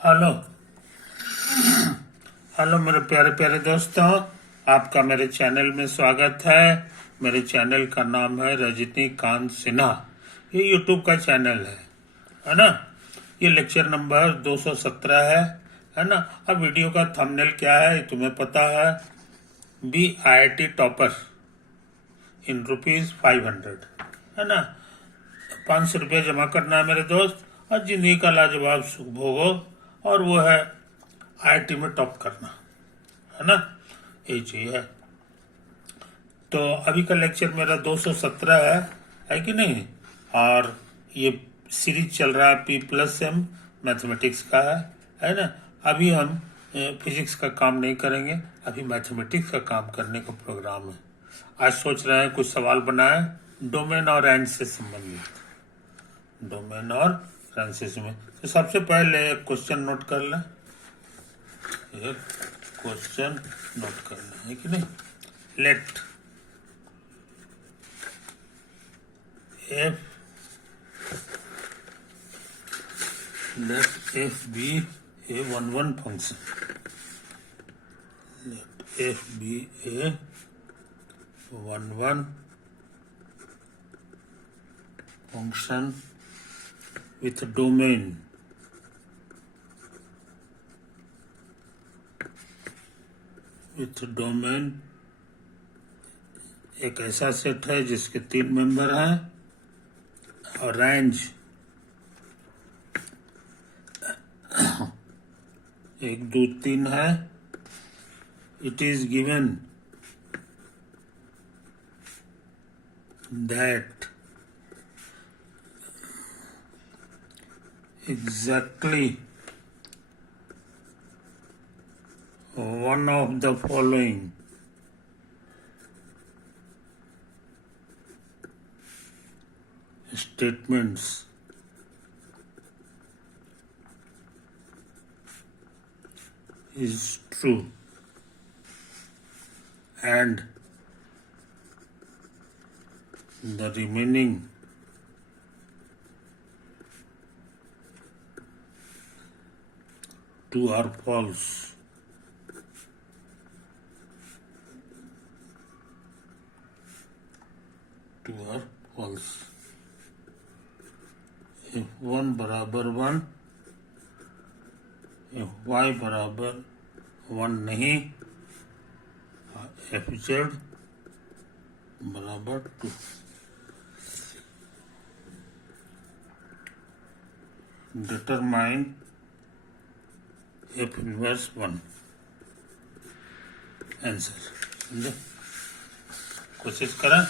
Hello. Hello मेरे प्यारे प्यारे दोस्तों, आपका मेरे चैनल में स्वागत है। मेरे चैनल का नाम है रजनीकांत सिन्हा। ये यूट्यूब का चैनल है ना। ये लेक्चर नंबर 217 है ना। अब वीडियो का थंबनेल क्या है तुम्हें पता है? बी IIT टॉपर इन ₹500 है ना। 500 रुपये जमा करना है मेरे दोस्त, और जिंदगी का लाजवाब सुख भोगो, और वो है IIT में टॉप करना, है ना। यही चीज है। तो अभी का लेक्चर मेरा 217 है कि नहीं। और ये सीरीज चल रहा है P+M मैथमेटिक्स का है ना। अभी हम फिजिक्स का काम नहीं करेंगे, अभी मैथमेटिक्स का काम करने का प्रोग्राम है। आज सोच रहे हैं कुछ सवाल बनाए डोमेन और रेंज से संबंधित। डोमेन और रेंज से संबंधित। तो सबसे पहले एक क्वेश्चन नोट कर लें। एक क्वेश्चन नोट करना है कि नहीं। Let f be a 1-1 function. Let f be a 1-1 function with domain एक ऐसा सेट है जिसके 3 मेंबर हैं, और रेंज 1 2 3 है। It is given that exactly one of the following statements is true, and the remaining two are false. Two are false. If 1 बराबर 1, if y बराबर 1 नहीं, fz बराबर 2। Determine f inverse 1। आंसर समझे। कोशिश करें।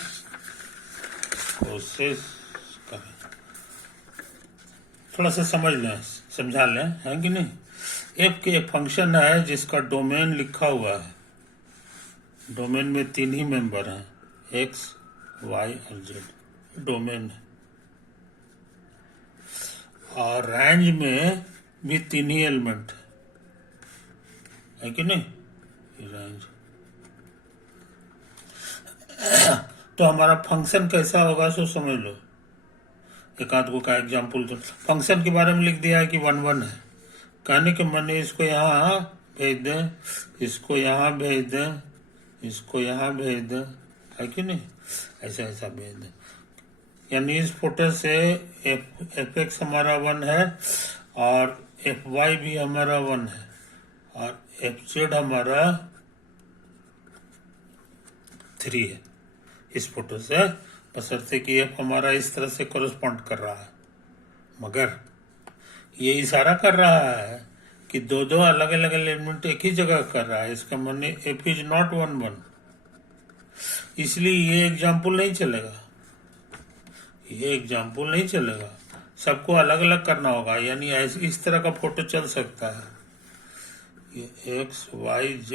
थोड़ा सा समझ लें, समझा लें, है कि नहीं। f के एक फंक्शन है जिसका डोमेन लिखा हुआ है। डोमेन में 3 ही मेंबर हैं, x, y और z। डोमेन है। और रेंज में भी 3 ही एलिमेंट है कि नहीं। रेंज तो हमारा फंक्शन कैसा होगा सो समझ लो। एक आध को का एग्जाम्पल तो फंक्शन के बारे में लिख दिया है कि 1-1 है। कहने के मन है इसको यहाँ भेज दें, इसको यहाँ भेज दें, इसको यहाँ भेज दें, है कि नहीं। ऐसा ऐसा भेज दें। यानी इस फोटो से f(x) हमारा 1 है, और fy भी हमारा 1 है, और fz हमारा 3 है। इस फोटो से बशर्ते कि f हमारा इस तरह से कोरेस्पॉन्ड कर रहा है, मगर ये इशारा कर रहा है कि दो अलग अलग एलिमेंट एक ही जगह कर रहा है। इसका माने f इज नॉट 1-1, इसलिए ये एग्जाम्पल नहीं चलेगा। ये एग्जाम्पल नहीं चलेगा, सबको अलग अलग करना होगा। यानी इस तरह का फोटो चल सकता है। ये x y z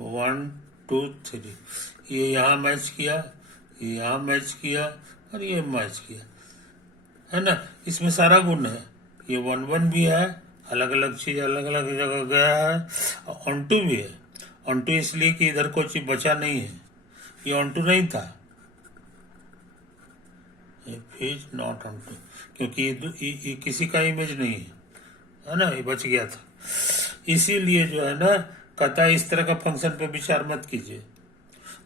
1 2 3, ये यहाँ मैच किया, ये यहाँ मैच किया, और ये मैच किया, है ना। इसमें सारा गुण है। ये 1-1 भी है, अलग अलग चीज अलग अलग जगह गया है, और ऑन-टू भी है। ऑन-टू इसलिए कि इधर कोई चीज बचा नहीं है, ये ऑन-टू नहीं था। If is not onto, क्योंकि ये किसी का इमेज नहीं है, है ना, ये बच गया था। इसीलिए जो है ना, कहता है इस तरह का फंक्शन पे विचार मत कीजिए,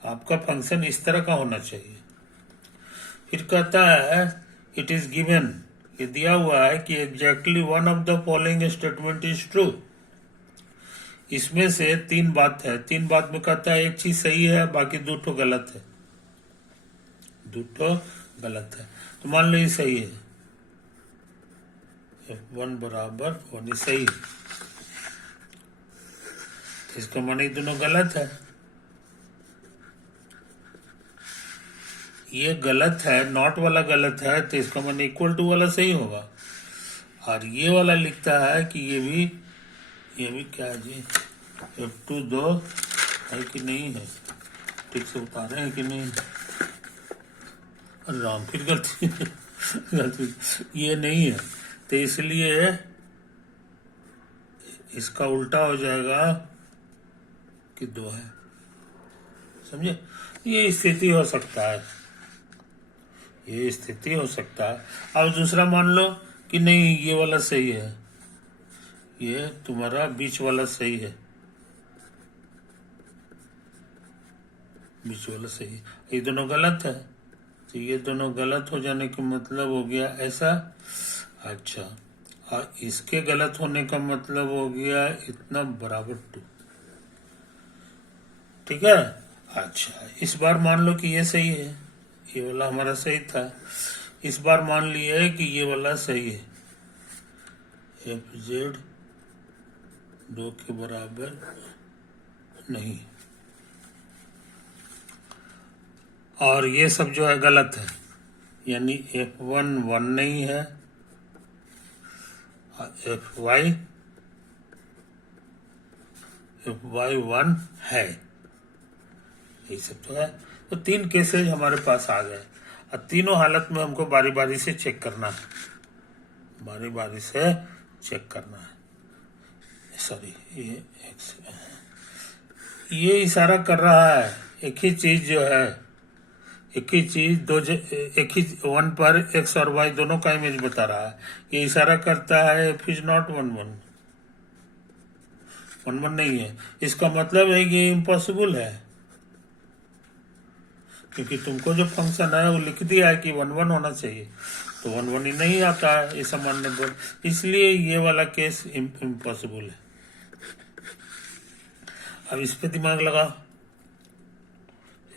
आपका फंक्शन इस तरह का होना चाहिए। फिर कहता है इट इज गिवन, ये दिया हुआ है कि exactly one of the following statement is true. इसमें से 3 बात है, 3 बात में कहता है एक चीज सही है, बाकी 2 ठो गलत है, 2 ठो गलत है। तो मान लो ये सही है, F1 बराबर 1 सही है, तो इसका माने ये दोनों गलत है। ये गलत है, नॉट वाला गलत है, तो इसका माने इक्वल टू वाला सही होगा। और ये वाला लिखता है कि ये भी क्या है जी, F2 2 है कि नहीं है, ठीक से बता रहे हैं कि नहीं। अरे राम, फिर गलती गलती, ये नहीं है, तो इसलिए इसका उल्टा हो जाएगा कि 2 है। समझे, ये स्थिति हो सकता है, ये स्थिति हो सकता है। अब दूसरा मान लो कि नहीं ये वाला सही है, ये तुम्हारा बीच वाला सही है, बीच वाला सही है, ये दोनों गलत है। तो ये दोनों गलत हो जाने का मतलब हो गया ऐसा। अच्छा, और इसके गलत होने का मतलब हो गया इतना बराबर 2। ठीक है। अच्छा, इस बार मान लो कि ये सही है, ये वाला हमारा सही था। इस बार मान लिए कि ये वाला सही है, FZ 2 के बराबर नहीं, और ये सब जो है गलत है, यानी F1 1 नहीं है, FY 1 है, यही सब तो है। तो 3 केसेज हमारे पास आ गए, और तीनों हालत में हमको बारी बारी से चेक करना है, बारी बारी से चेक करना है। सॉरी, ये इशारा कर रहा है एक ही चीज जो है, एक ही चीज एक ही 1 पर x और y दोनों का इमेज बता रहा है। ये इशारा करता है f इज नॉट 1 1 नहीं है। इसका मतलब है कि ये इम्पॉसिबल है, क्योंकि तुमको जो फंक्शन है वो लिख दिया है कि 1 1 होना चाहिए, तो 1 1 ही नहीं आता है, ये सामान्य बोल, इसलिए ये वाला केस इम्पॉसिबल है। अब इस पे दिमाग लगा,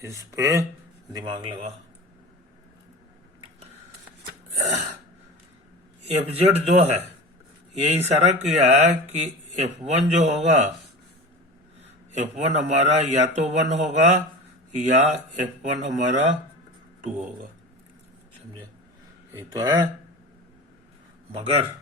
इस पे दिमाग लगा। FZ 2 है, ये इशारा किया है कि F1 जो होगा, F1 हमारा या तो 1 होगा या F1 हमारा 2 होगा। समझे, ये तो है। मगर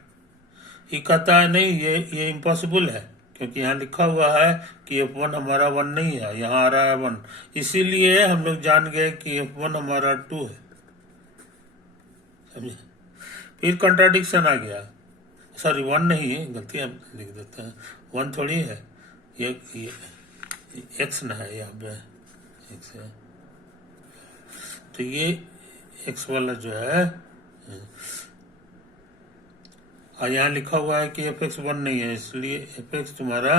ये कहता है नहीं, ये इम्पॉसिबल है, क्योंकि यहाँ लिखा हुआ है कि F1 हमारा 1 नहीं है, यहाँ आ रहा है 1, इसीलिए हम लोग जान गए कि F1 हमारा 2 है। समझे, फिर कंट्राडिक्शन आ गया, सॉरी 1 नहीं है, गलती हम लिख देते हैं, 1 थोड़ी है, ये x न है, यहाँ पे x है, तो ये x वाला जो है, और यहाँ लिखा हुआ है कि fx 1 नहीं है, इसलिए fx तुम्हारा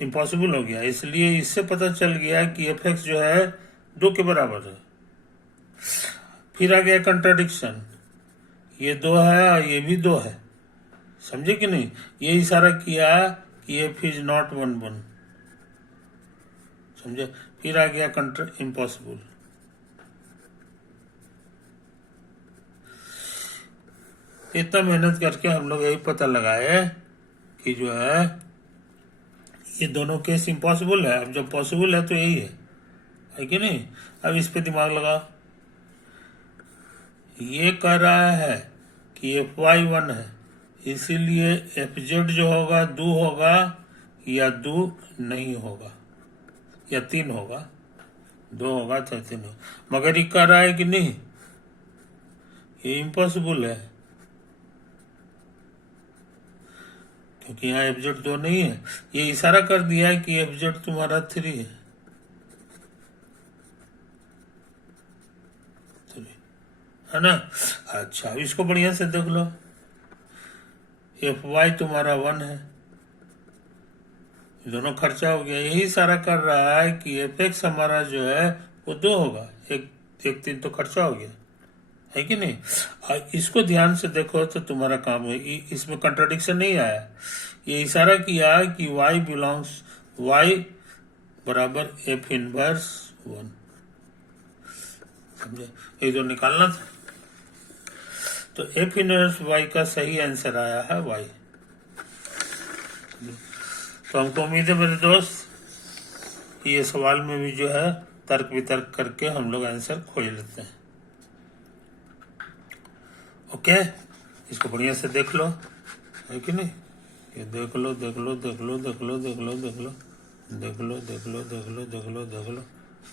इम्पॉसिबल हो गया। इसलिए इससे पता चल गया कि fx जो है 2 के बराबर है। फिर आ गया कंट्राडिक्शन, ये 2 है और ये भी 2 है। समझे कि नहीं, ये इशारा किया कि f इज नॉट 1 1। समझे, फिर आ गया इम्पॉसिबल। इतना मेहनत करके हम लोग यही पता लगाए कि जो है ये दोनों केस इम्पॉसिबल है। अब जब पॉसिबल है तो यही है कि नहीं। अब इस पे दिमाग लगा, ये कह रहा है कि FY 1 है, इसीलिए FZ जो होगा 2 होगा या 2 नहीं होगा, या 3 होगा, 2 होगा तो 3 होगा। मगर ये कह रहा है कि नहीं, ये इम्पॉसिबल है, क्योंकि यहाँ FZ 2 नहीं है। ये इशारा कर दिया है कि FZ तुम्हारा 3 है, 3 है ना। अच्छा, अब इसको बढ़िया से देख लो, एफ वाई तुम्हारा 1 है, दोनों खर्चा हो गया। यही सारा कर रहा है कि एफ एक्स हमारा जो है वो 2 होगा, एक एक 3 तो खर्चा हो गया, है कि नहीं। इसको ध्यान से देखो तो तुम्हारा काम है, इसमें कंट्राडिक्शन नहीं आया। ये इशारा किया कि y बिलोंग्स, y बराबर एफ इनवर्स 1, समझे। ये जो निकालना था, तो एफ इनवर्स y का सही आंसर आया है y। तो हमको उम्मीद है मेरे दोस्त, ये सवाल में भी जो है तर्क वितर्क करके हम लोग आंसर खोज लेते हैं। ओके, इसको बढ़िया से देख लो, है कि नहीं। ये देख लो देख लो देख लो देख लो देख लो देख लो देख लो देख लो देख लो देख लो देख लो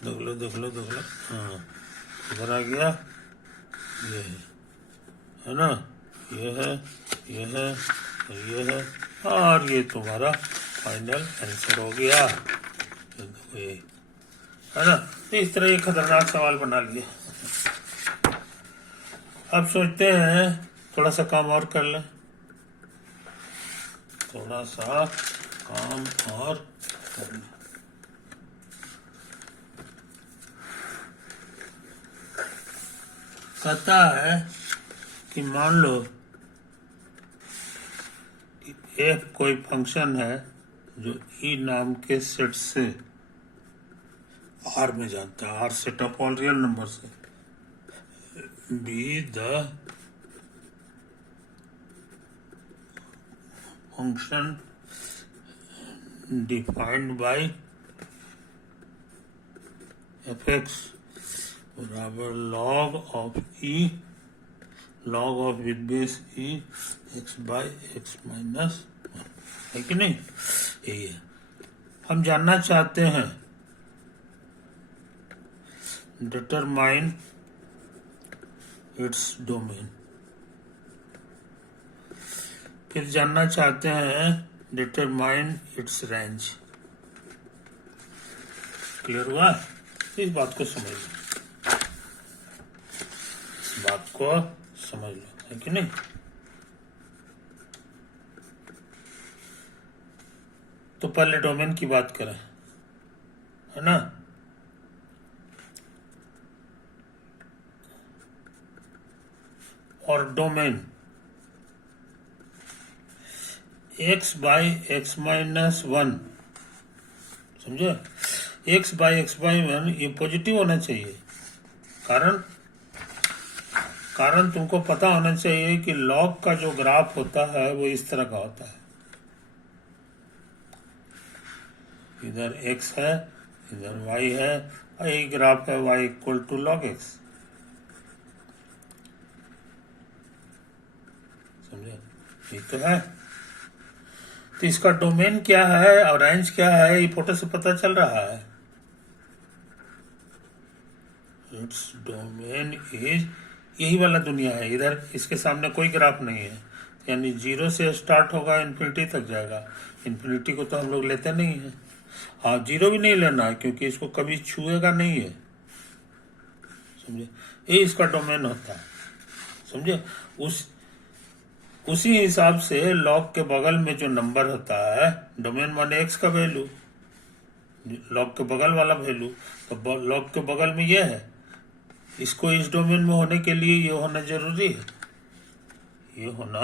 देख लो देख लो देख लो। हाँ, इधर आ गया, ये है ना, ये है, ये है, ये है, और ये तुम्हारा फाइनल आंसर हो गया। ये है ना। तो इस तरह ये खतरनाक सवाल बना लिया। अब सोचते हैं थोड़ा सा काम और कर लें, थोड़ा सा काम और कर लें। कहता है कि मान लो एफ कोई फंक्शन है जो ई नाम के सेट से आर में जाता है, R set of all real number से, be the function defined by f x बराबर log of e, log of with base e x by x minus 1, है कि नहीं। यही है, हम जानना चाहते हैं डिटरमाइन इट्स डोमेन, फिर जानना चाहते हैं डिटरमाइन इट्स रेंज। क्लियर हुआ। इस बात को समझ लो, इस बात को समझ लो, है कि नहीं। तो पहले डोमेन की बात करें, है ना। और domain x by x minus 1, समझे। x बाई एक्स बाई 1 ये पॉजिटिव होना चाहिए, कारण तुमको पता होना चाहिए कि लॉग का जो ग्राफ होता है वो इस तरह का होता है, इधर x है, इधर y है, और ये ग्राफ है y equal to log x, समझे। ठीक तो है। तो इसका डोमेन क्या है और रेंज क्या है, ये फोटो से पता चल रहा है। इट्स डोमेन इज, यही वाला दुनिया है, इधर इसके सामने कोई ग्राफ नहीं है, यानी 0 से स्टार्ट होगा, इन्फिनिटी तक जाएगा। इन्फिनिटी को तो हम लोग लेते नहीं है। हाँ, 0 भी नहीं लेना है क्योंकि इसको कभी छुएगा नहीं है, समझे। ये इसका डोमेन होता है, समझे। उसी हिसाब से लॉग के बगल में जो नंबर होता है, डोमेन माने एक्स का वैल्यू, लॉग के बगल वाला वैल्यू, तो लॉग के बगल में ये है, इसको इस डोमेन में होने के लिए ये होना जरूरी है, ये होना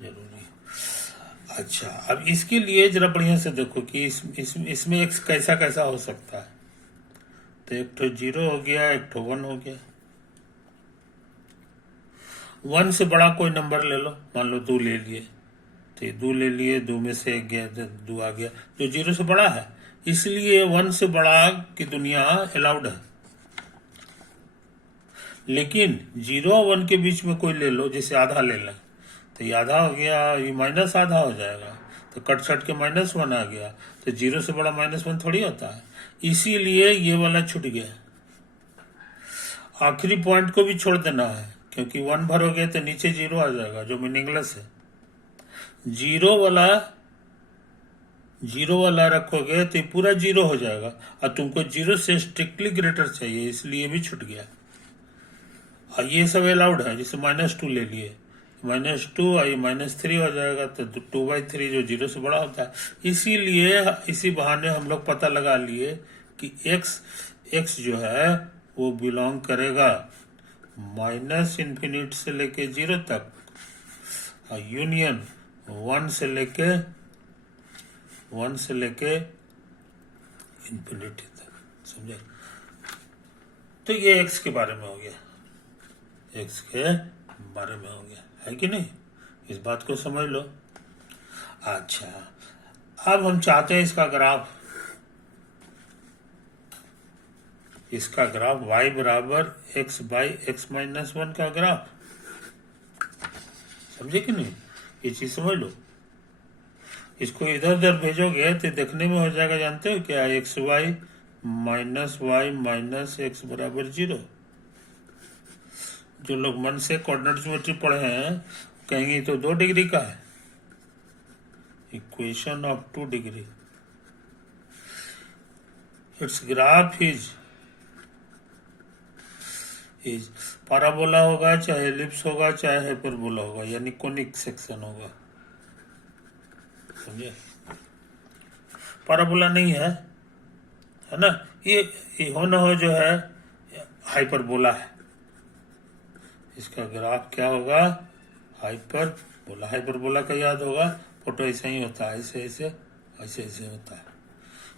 जरूरी है। अच्छा, अब इसके लिए जरा बढ़िया से देखो कि इसमें एक्स कैसा कैसा हो सकता है। तो एक तो 0 हो गया, एक तो 1 हो गया। 1 से बड़ा कोई नंबर ले लो, मान लो 2 ले लिए, तो 2 ले लिए, 2 में से 1 गया, 2 आ गया, जो 0 से बड़ा है, इसलिए 1 से बड़ा की दुनिया अलाउड है। लेकिन 0 और 1 के बीच में कोई ले लो, जैसे आधा ले लें, तो ये आधा हो गया, ये माइनस आधा हो जाएगा, तो कट छट के -1 आ गया, तो 0 से बड़ा -1 थोड़ी होता है, इसीलिए ये वाला छूट गया। आखिरी पॉइंट को भी छोड़ देना है, क्योंकि 1 भरोगे तो नीचे 0 आ जाएगा, जो मीनिंगलेस है। 0 वाला रखोगे तो ये पूरा 0 हो जाएगा, और तुमको 0 से स्ट्रिक्टली ग्रेटर चाहिए, इसलिए भी छूट गया। और ये सब अलाउड है, जैसे -2 ले लिए, -2 और ये -3 हो जाएगा, तो 2/3 जो 0 से बड़ा होता है। इसीलिए इसी बहाने हम लोग पता लगा लिए कि x जो है वो बिलोंग करेगा -∞ से लेके 0 तक, और यूनियन 1 से लेके इन्फिनिटी तक। समझे? तो ये x के बारे में हो गया, x के बारे में हो गया, है कि नहीं? इस बात को समझ लो। अच्छा, अब हम चाहते हैं इसका ग्राफ y बराबर x/x-1 का ग्राफ। समझे कि नहीं? ये चीज समझ लो। इसको इधर उधर भेजोगे तो देखने में हो जाएगा, जानते हो क्या? xy - y - x बराबर 0। जो लोग मन से कोऑर्डिनेट ज्योमेट्री पढ़े हैं कहेंगे तो 2 डिग्री का है, equation of 2 degree. It's graph is parabola होगा, चाहे एलिप्स होगा, चाहे हाइपरबोला होगा, यानी कोनिक सेक्शन होगा। समझे? पैराबोला नहीं है ना? ये हो न हो जो है हाइपरबोला है। इसका ग्राफ क्या होगा? हाइपरबोला। हाइपरबोला का याद होगा, फोटो ऐसे ही होता है, ऐसे ऐसे होता है।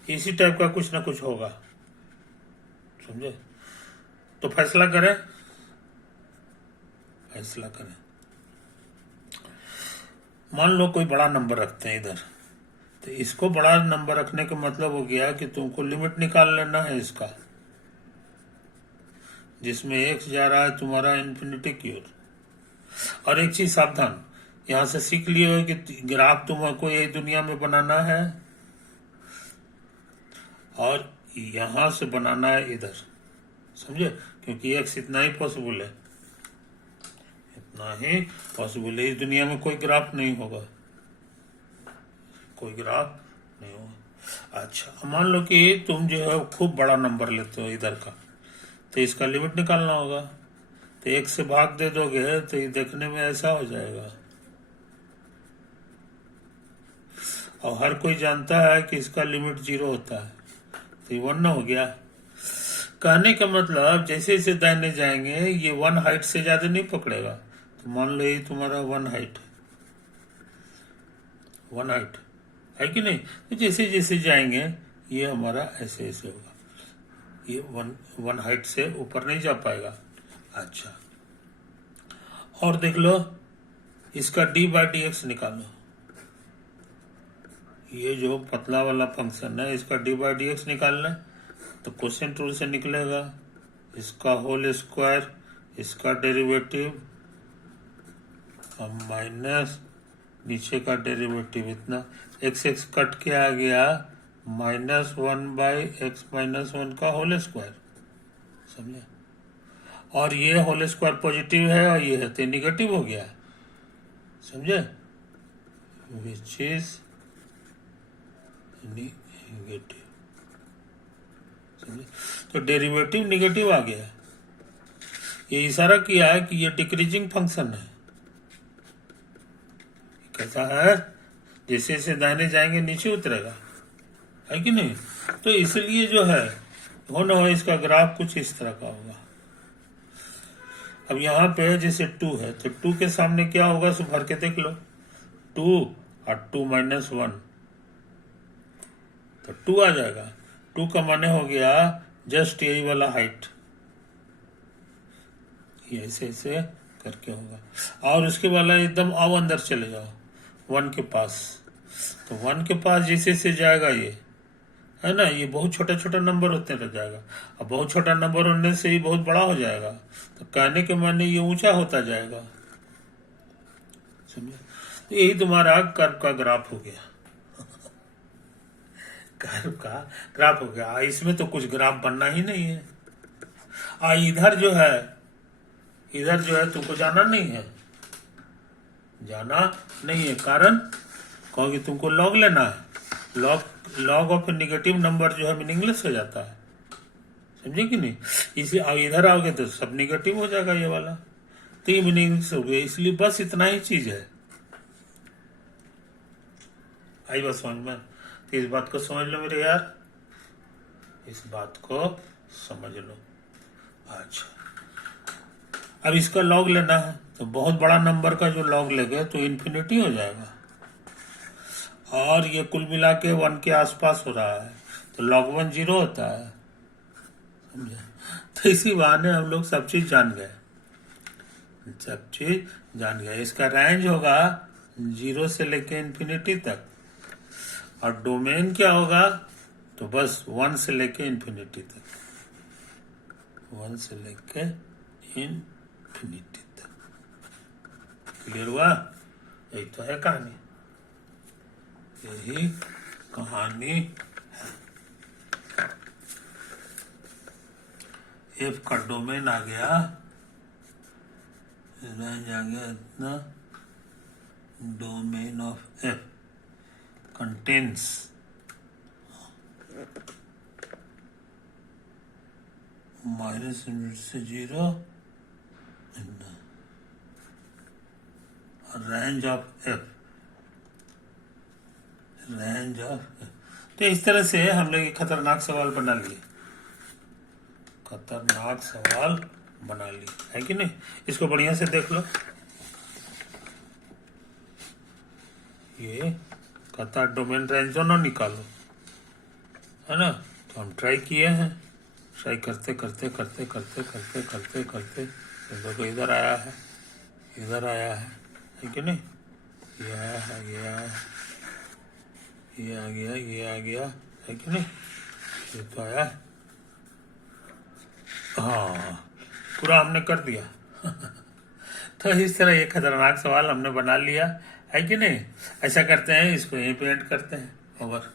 इसी टाइप का कुछ ना कुछ होगा। समझे? तो फैसला करें। मान लो कोई बड़ा नंबर रखते हैं इधर, तो इसको बड़ा नंबर रखने का मतलब हो गया कि तुमको लिमिट निकाल लेना है इसका, जिसमें x जा रहा है तुम्हारा इन्फिनिटी की ओर। और एक चीज सावधान, यहां से सीख लिए हो कि ग्राफ तुमको यही दुनिया में बनाना है और यहां से बनाना है इधर। समझे? क्योंकि x इतना ही पॉसिबल है, इस दुनिया में कोई ग्राफ नहीं होगा, अच्छा, मान लो कि तुम जो है खूब बड़ा नंबर लेते हो इधर का, तो इसका लिमिट निकालना होगा। तो 1 से भाग दे दोगे तो ये देखने में ऐसा हो जाएगा। और हर कोई जानता है कि इसका लिमिट 0 होता है, तो ये 1 हो गया। कहने का मतलब जैसे जैसे दाहिने जाएंगे ये 1 हाइट से ज्यादा नहीं पकड़ेगा। तो मान लो ये तुम्हारा 1 हाइट है कि नहीं? तो जैसे जैसे जाएंगे ये हमारा ऐसे ऐसे होगा, ये 1 हाइट से ऊपर नहीं जा पाएगा। अच्छा, और देख लो इसका d/dx निकालो। ये जो पतला वाला फंक्शन है इसका d/dx निकालना है, तो क्वेश्चन रूल से निकलेगा इसका होल स्क्वायर, इसका डेरिवेटिव माइनस नीचे का डेरिवेटिव इतना, x कट के आ गया -1/x-1 का होल स्क्वायर। समझे? और ये होल स्क्वायर पॉजिटिव है और ये है तो निगेटिव हो गया। समझे? Which is negative. समझे? तो डेरिवेटिव निगेटिव आ गया। ये इशारा किया है कि ये डिक्रीजिंग फंक्शन है। कैसा है? जैसे जैसे दाहिने जाएंगे नीचे उतरेगा, है कि नहीं? तो इसलिए जो है हो न हो इसका ग्राफ कुछ इस तरह का होगा। अब यहाँ पे जैसे 2 है तो 2 के सामने क्या होगा सो भर के देख लो, 2 और 2 - 1 तो 2 आ जाएगा। 2 का माने हो गया जस्ट यही वाला हाइट, ये ऐसे ऐसे करके होगा। और उसके वाला एकदम आओ अंदर चले जाओ 1 के पास, तो 1 के पास जैसे से जाएगा ये है ना, ये बहुत छोटा छोटा नंबर होते रह जाएगा। अब बहुत छोटा नंबर होने से ही बहुत बड़ा हो जाएगा, तो कहने के माने ये ऊंचा होता जाएगा। समझे? तो यही तुम्हारा कर्व का ग्राफ हो गया। कर्व का ग्राफ हो गया। इसमें तो कुछ ग्राफ बनना ही नहीं है। इधर जो है तुमको जाना नहीं है, कारण कहोगे तुमको लॉग लेना है। लॉग ऑफ नेगेटिव नंबर जो है मीनिंगलेस हो जाता है। समझे कि नहीं? इसलिए इधर आओगे तो सब निगेटिव हो जाएगा ये वाला, तो ये मीनिंग्स हो गए। इसलिए बस इतना ही चीज है। आई बात समझ में? तो इस बात को समझ लो मेरे यार, इस बात को समझ लो। अच्छा, अब इसका लॉग लेना है, तो बहुत बड़ा नंबर का जो लॉग लेंगे तो इन्फिनिटी हो जाएगा, और ये कुल मिला के 1 के आसपास हो रहा है, तो log 1 0 होता है, समझे? तो इसी बहाने हम लोग सब चीज जान गए, सब चीज जान गए। इसका रेंज होगा 0 से लेके इन्फिनिटी तक, और डोमेन क्या होगा, तो बस 1 से लेके इन्फिनिटी तक, 1 से लेके इन्फिनिटी तक। क्लियर हुआ? यही तो है कहानी, यही कहानी है। एफ का डोमेन आ गया, रेंज आ गया इतना, domain of F contains minus से 0 range of F, range of. तो इस तरह से हम लोग एक खतरनाक सवाल बना लिए, खतरनाक सवाल बना लिए, है कि नहीं? इसको बढ़िया से देख लो, ये कता डोमेन रेंज दोनों निकालो, है ना? तो हम ट्राई किए हैं, ट्राई करते करते करते करते करते करते करते देखो इधर आया है, इधर आया है कि नहीं? ये आया है, ये आया है, ये आ गया, ये आ गया, है कि नहीं? ये तो आया, हाँ, पूरा हमने कर दिया। तो इस तरह ये खतरनाक सवाल हमने बना लिया, है कि नहीं? ऐसा करते हैं, इसको यहीं पे एंड करते हैं। ओवर।